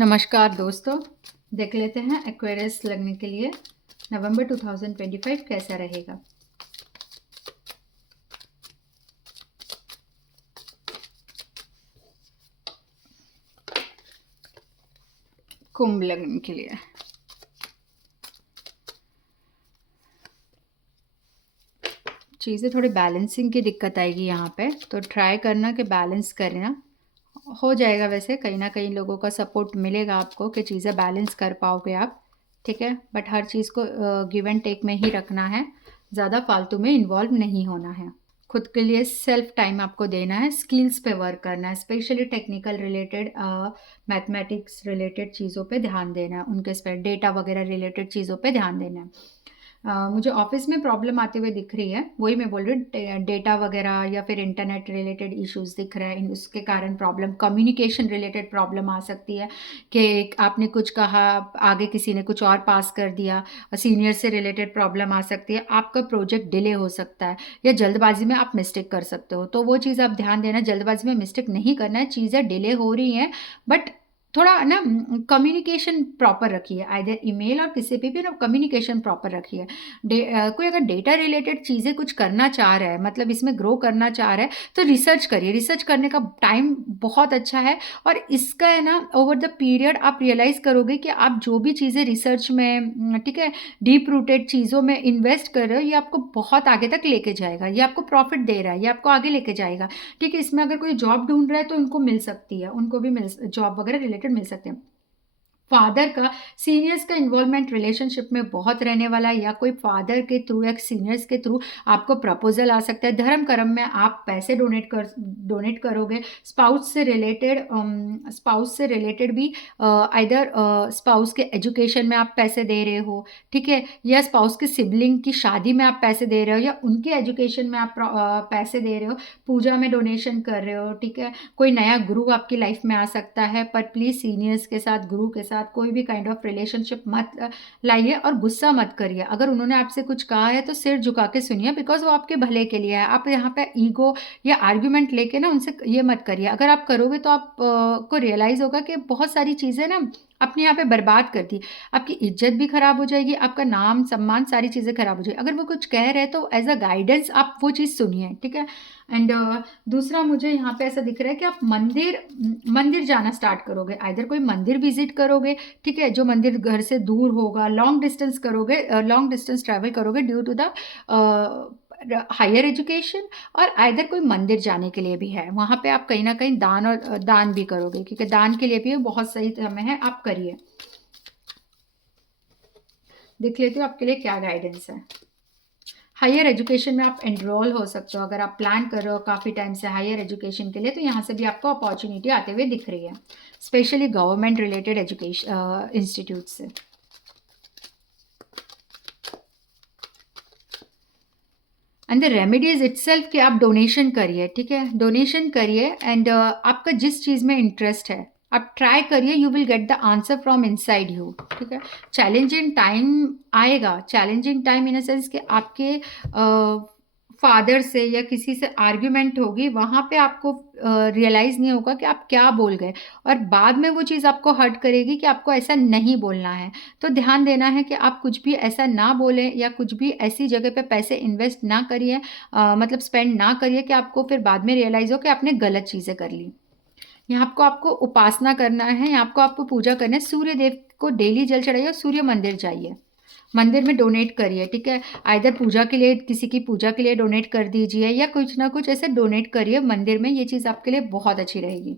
नमस्कार दोस्तों, देख लेते हैं एक्वेरियस लगने के लिए नवंबर 2025 कैसा रहेगा। कुंभ लगने के लिए चीज़ें थोड़ी बैलेंसिंग की दिक्कत आएगी यहाँ पे, तो ट्राई करना कि बैलेंस करना हो जाएगा। वैसे कहीं ना कहीं लोगों का सपोर्ट मिलेगा आपको कि चीज़ें बैलेंस कर पाओगे आप, ठीक है। बट हर चीज़ को गिव एंड टेक में ही रखना है, ज़्यादा फालतू में इन्वॉल्व नहीं होना है। खुद के लिए सेल्फ टाइम आपको देना है, स्किल्स पे वर्क करना है, specially technical related mathematics related चीज़ों पे ध्यान देना है, उनके इस पर डेटा वगैरह रिलेटेड चीज़ों पे ध्यान देना है। मुझे ऑफिस में प्रॉब्लम आते हुए दिख रही है, वही मैं बोल रही हूँ। डेटा वगैरह या फिर इंटरनेट रिलेटेड इश्यूज दिख रहे हैं, उसके कारण प्रॉब्लम, कम्युनिकेशन रिलेटेड प्रॉब्लम आ सकती है कि आपने कुछ कहा, आगे किसी ने कुछ और पास कर दिया, सीनियर से रिलेटेड प्रॉब्लम आ सकती है, आपका प्रोजेक्ट डिले हो सकता है, या जल्दबाजी में आप मिस्टेक कर सकते हो। तो वो चीज़ आप ध्यान देना, जल्दबाजी में मिस्टेक नहीं करना है। चीज़ें डिले हो रही हैं बट थोड़ा ना कम्युनिकेशन प्रॉपर रखिए, आइदर ईमेल और किसी पे भी ना कम्युनिकेशन प्रॉपर रखिए। कोई अगर डेटा रिलेटेड चीज़ें कुछ करना चाह रहा है, मतलब इसमें ग्रो करना चाह रहा है, तो रिसर्च करिए। रिसर्च करने का टाइम बहुत अच्छा है, और इसका है ना ओवर द पीरियड आप रियलाइज करोगे कि आप जो भी चीज़ें रिसर्च में, ठीक है, डीप रूटेड चीज़ों में इन्वेस्ट कर रहे हो, ये आपको बहुत आगे तक लेके जाएगा, ये आपको प्रॉफिट दे रहा है, ये आपको आगे लेके जाएगा, ठीक है। इसमें अगर कोई जॉब ढूंढ रहा है तो उनको मिल सकती है, उनको भी मिल जॉब वगैरह रिलेटेड मिल सकते हैं। फादर का, सीनियर्स का इन्वॉल्वमेंट रिलेशनशिप में बहुत रहने वाला है, या कोई फादर के थ्रू या सीनियर्स के थ्रू आपको प्रपोजल आ सकता है। धर्म कर्म में आप पैसे डोनेट करोगे। स्पाउस से रिलेटेड भी, आइदर स्पाउस के एजुकेशन में आप पैसे दे रहे हो, ठीक है, या स्पाउस के सिबलिंग की शादी में आप पैसे दे रहे हो, या उनके एजुकेशन में आप पैसे दे रहे हो, पूजा में डोनेशन कर रहे हो, ठीक है। कोई नया गुरु आपकी लाइफ में आ सकता है, पर प्लीज़ सीनियर्स के साथ, गुरु के साथ कोई भी काइंड ऑफ रिलेशनशिप मत लाइए, और गुस्सा मत करिए। अगर उन्होंने आपसे कुछ कहा है तो सिर झुका के सुनिए, बिकॉज वो आपके भले के लिए है। आप यहाँ पे ईगो या आर्ग्यूमेंट लेके ना उनसे ये मत करिए। अगर आप करोगे तो आप को रियलाइज़ होगा कि बहुत सारी चीज़ें ना अपने यहाँ पे बर्बाद कर दी, आपकी इज्जत भी खराब हो जाएगी, आपका नाम सम्मान सारी चीज़ें खराब हो जाएगी। अगर वो कुछ कह रहे हैं तो एज अ गाइडेंस आप वो चीज़ सुनिए, ठीक है। एंड दूसरा मुझे यहाँ पे ऐसा दिख रहा है कि आप मंदिर जाना स्टार्ट करोगे, आइदर कोई मंदिर विजिट करोगे, ठीक है, जो मंदिर घर से दूर होगा, लॉन्ग डिस्टेंस ट्रैवल करोगे due to the higher education, और आइदर कोई मंदिर जाने के लिए भी है, वहाँ पे आप कहीं ना कहीं दान भी करोगे, क्योंकि दान के लिए भी बहुत सही समय है, आप करिए। देख लेते हो आपके लिए क्या गाइडेंस है। हायर एजुकेशन में आप एनरोल हो सकते हो, अगर आप प्लान कर रहे हो काफ़ी टाइम से हायर एजुकेशन के लिए, तो यहाँ से भी आपको अपॉर्चुनिटी आते हुए दिख रही है, specially government related education institute से। एंड द रेमेडीज इटसेल्फ कि आप डोनेशन करिए, ठीक है, डोनेशन करिए। एंड आपका जिस चीज़ में इंटरेस्ट है आप ट्राई करिए, you will get the answer from inside you, ठीक है। चैलेंजिंग टाइम आएगा, challenging time in a sense कि आपके फादर से या किसी से आर्ग्यूमेंट होगी, वहाँ पे आपको रियलाइज़ नहीं होगा कि आप क्या बोल गए, और बाद में वो चीज़ आपको हर्ट करेगी कि आपको ऐसा नहीं बोलना है। तो ध्यान देना है कि आप कुछ भी ऐसा ना बोलें, या कुछ भी ऐसी जगह पे पैसे इन्वेस्ट ना करिए, मतलब स्पेंड ना करिए कि आपको फिर बाद में रियलाइज़ हो कि आपने गलत चीज़ें कर ली। यहाँ आपको उपासना करना है, यहाँ आपको पूजा करना है। सूर्य देव को डेली जल चढ़ाइए, और सूर्य मंदिर जाइए, मंदिर में डोनेट करिए, ठीक है। आइदर पूजा के लिए, किसी की पूजा के लिए डोनेट कर दीजिए, या कुछ ना कुछ ऐसे डोनेट करिए मंदिर में, ये चीज़ आपके लिए बहुत अच्छी रहेगी।